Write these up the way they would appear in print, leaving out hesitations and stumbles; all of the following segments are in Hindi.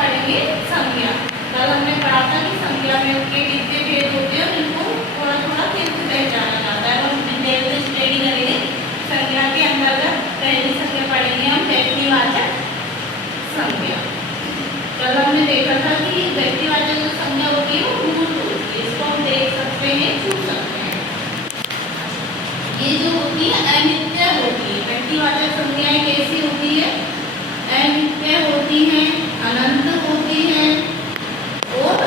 पढ़ेंगे संज्ञा। कल हमने पढ़ा था कि संज्ञा में उनके कितने भेद होते हैं और इनको थोड़ा थोड़ा कैसे पहचाना जाता है। और हम स्टडी करेंगे संज्ञा के अंतर्गत पहली संज्ञा पढ़ेंगे हम व्यक्तिवाचक संज्ञा। कल हमने देखा था कि व्यक्तिवाचक जो संज्ञा होती है वो मूल होती है, इसको हम देख सकते हैं, छू सकते हैं। ये जो होती है अनित्य होती है। व्यक्तिवाचक संज्ञाएं कैसी होती है? अनित्य होती है, अनंत होती है और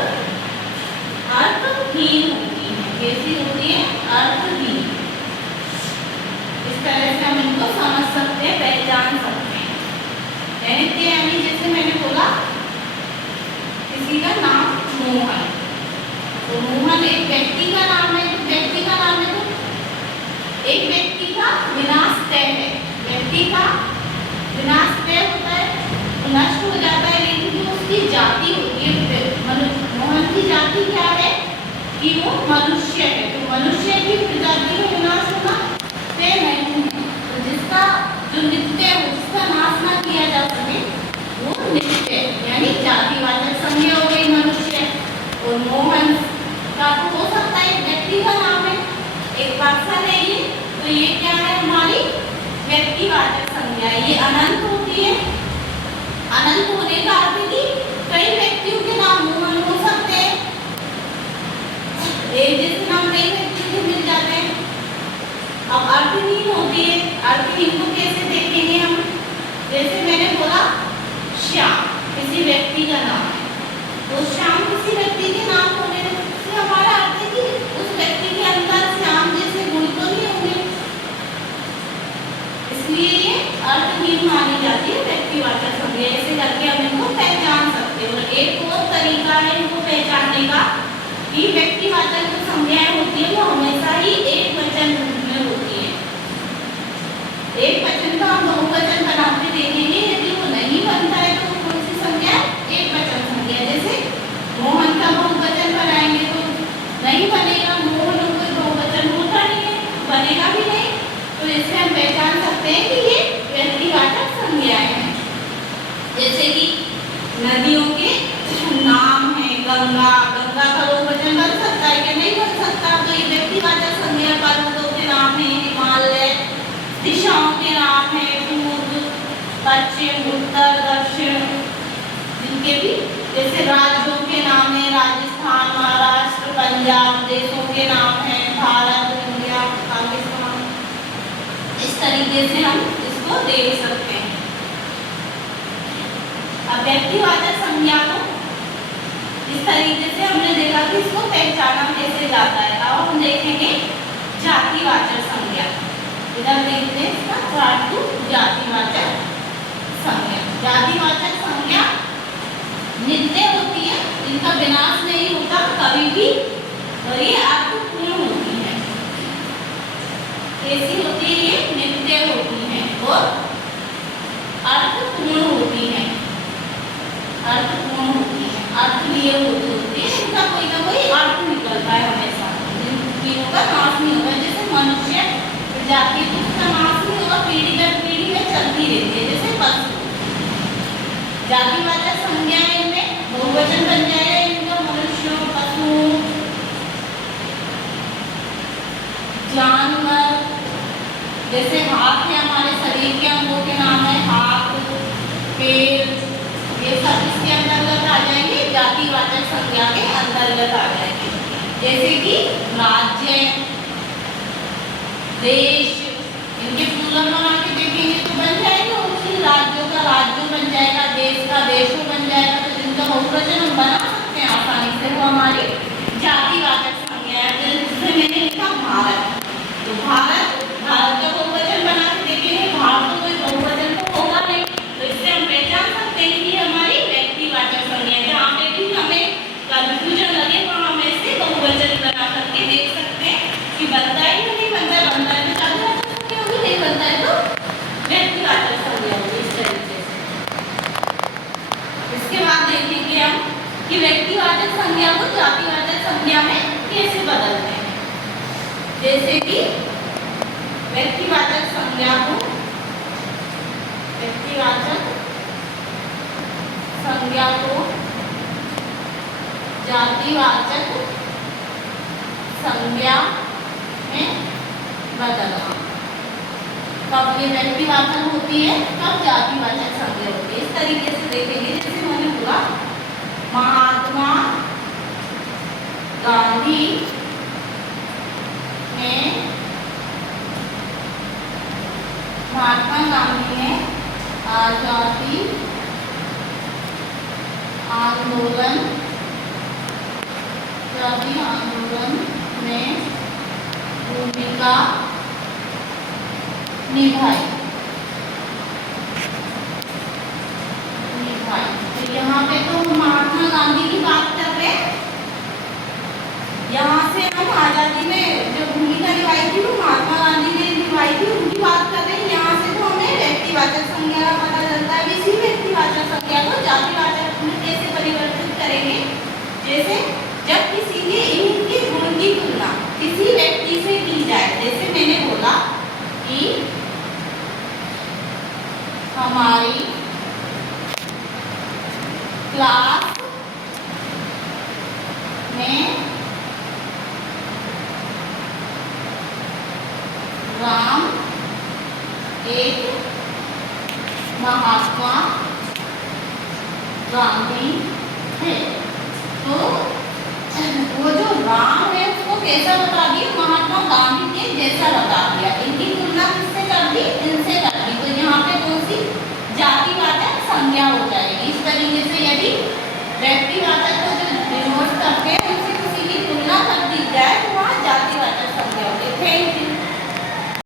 अर्थहीन होती है। कैसी होती है? अर्थहीन। इस तरह से हम इनको समझ सकते हैं, पहचान सकते हैं। अनित्य यानी जैसे मैंने बोला किसी का नाम मोहन, तो मोहन एक व्यक्ति का नाम है। व्यक्ति का नाम है तो एक व्यक्ति का विनाश तय है। व्यक्ति का विनाश तय होता है, नष्ट हो जाता है, लेकिन जो उसकी जाति होती है, मोहन की जाति क्या है कि वो मनुष्य है। तो मनुष्य की प्रजाति का विनाश होना तय नहीं है। तो जिसका जो नित्य हो, जिसका नाश ना किया जा सके वो नित्य यानी जातिवाचक संज्ञा हो गई मनुष्य। और मोहन का तो हो सकता है व्यक्ति का नाम है, एक पर्सन है ये, तो ये क्या है हमारी व्यक्तिवाचक संज्ञा। ये अनंत होती है। अनंत होने का अर्थ कि कई व्यक्तियों के नाम मोहन हो सकते हैं, एक जैसे नाम कई व्यक्तियों के मिल जाते हैं। अब अर्थहीन होती है। अर्थहीन को कैसे देखेंगे हम? जैसे मैंने बोला श्याम किसी व्यक्ति का नाम है, तो श्याम किसी व्यक्ति के नाम होने से हमारा अर्थ है कि उस व्यक्ति के अंदर श्याम जैसे गुण तो नहीं होंगे, इसलिए ये अर्थहीन मानी जाती है व्यक्तिवाचक संज्ञा। ऐसे करके हम इनको पहचान सकते हैं। और एक और तरीका है इनको पहचानने का कि व्यक्तिवाचक जो संज्ञाएं होती है वो हमेशा ही एक वचन में होती है। एक वचन का हम बहुवचन बनाते देखेंगे, यदि वो नहीं बनता है तो कौन सी संज्ञा? एक वचन संज्ञा। जैसे मोहन का बहुवचन बनाएंगे तो नहीं बनेगा, मोहन कोई बहुवचन होता नहीं है, बनेगा भी नहीं। तो इससे हम पहचान सकते हैं कि ये व्यक्तिवाचक संज्ञाएं हैं। जैसे कि नदियों के नाम है गंगा, गंगा का बहुवचन बन सकता है क्या? नहीं बन सकता। तो ये व्यक्तिवाचक संज्ञा। पर्वतों के नाम है हिमालय, दिशाओं के नाम है पूर्व, पश्चिम, उत्तर, दक्षिण, जिनके भी जैसे राज्यों के नाम है राजस्थान, महाराष्ट्र, पंजाब। देशों के नाम है भारत, इंडिया, पाकिस्तान। इस तरीके से हम इसको देख सकते हैं। अब व्यक्तिवाचक संज्ञा को इस तरीके से हमने देखा कि इसको पहचाना कैसे जाता है। अब हम देखेंगे जातिवाचक संज्ञा। इधर देखते हैं इसका पार्ट 2 जातिवाचक संज्ञा। जातिवाचक संज्ञा नित्य होती है, इनका विनाश नहीं होता कभी भी, और ये अर्थपूर्ण होती है। कैसी होती है? ये नित्य होती है और अर्थपूर्ण होती है। अर्थपूर्ण होती है, अर्थलीय होती है। इनका कोई ना कोई अर्थ निकलता है हमेशा, जिन का नाश नहीं होगा। जैसे मनुष्य प्रजाति का नाश नहीं होगा, पीढ़ी दर पीढ़ी में चलती रहती है। जैसे पशु, जातिवाचक संज्ञा इनमें बहुवचन बन जाएगा इनका, मनुष्य, पशु, जानवर। जैसे हाथ है, हमारे शरीर के अंगों के नाम है हाथ, पैर, ये सब इसके अंतर्गत आ जाएंगे, जातिवाचक संज्ञा के अंतर्गत आ जाएंगे। जैसे कि राज्य, देश, इनके प्लूरल बना के देखेंगे तो बन जाएगा। उसी राज्यों का राज्यों बन जाएगा, देश का देशों बन जाएगा। तो जिनका बहुवचन हम बना सकते हैं आसानी से, वो हमारी जातिवाचक संज्ञा है। जैसे मैंने लिखा भारत, तो भारत, भारत का बहुवचन बना के देखेंगे, भारत तो कोई बहुवचन तो होगा नहीं। तो इससे हम पहचान सकते हैं कि हमारी व्यक्तिवाचक संज्ञा है। जहाँ पे भी हमें कन्फ्यूजन लगे वहाँ हम ऐसे बहुवचन बना करके देख सकते हैं कि बनता है या नहीं बनता है। बनता है तो जातिवाचक संज्ञा होगी, नहीं बनता है तो व्यक्तिवाचक संज्ञा होगी। इस तरीके से इसके बाद देखेंगे हम कि व्यक्तिवाचक संज्ञा को जातिवाचक संज्ञा में कैसे बदलते हैं। जैसे कि व्यक्तिवाचक संज्ञा को, व्यक्तिवाचक संज्ञा को जातिवाचक संज्ञा में बदलना। कब ये व्यक्तिवाचक होती है, कब जातिवाचक संज्ञा होती है। इस तरीके से देखेंगे, जैसे मैंने बोला महात्मा गांधी ने आजादी आंदोलन में भूमिका निभाई। तो यहाँ पे तो महात्मा गांधी की बात कर रहे हैं। यहाँ से हम आजादी में जो भूमिका निभाई थी वो महात्मा गांधी ने निभाई थी, उनकी बात कर रहे हैं। यहाँ से तो हमें व्यक्तिवाचक संज्ञा का पता चलता है। इसी व्यक्तिवाचक संज्ञा को जातिवाचक में कैसे परिवर्तित करेंगे, जैसे जब किसी के इनके गुण की तुलना किसी व्यक्ति से की जाए। जैसे मैंने बोला कि हमारी क्लास में राम एक महात्मा गांधी है। तो वो जो राम है उसको कैसा बता दिया, महात्मा गांधी के जैसा बता दिया। इनकी तुलना किससे कर दी, इनसे कर दी। तो यहाँ पे कौन सी जातिवाचक संज्ञा हो जाएगी। इस तरीके से यदि व्यक्तिवाचक को जो डिनोट करते हैं उनसे किसी की तुलना कर दी जाए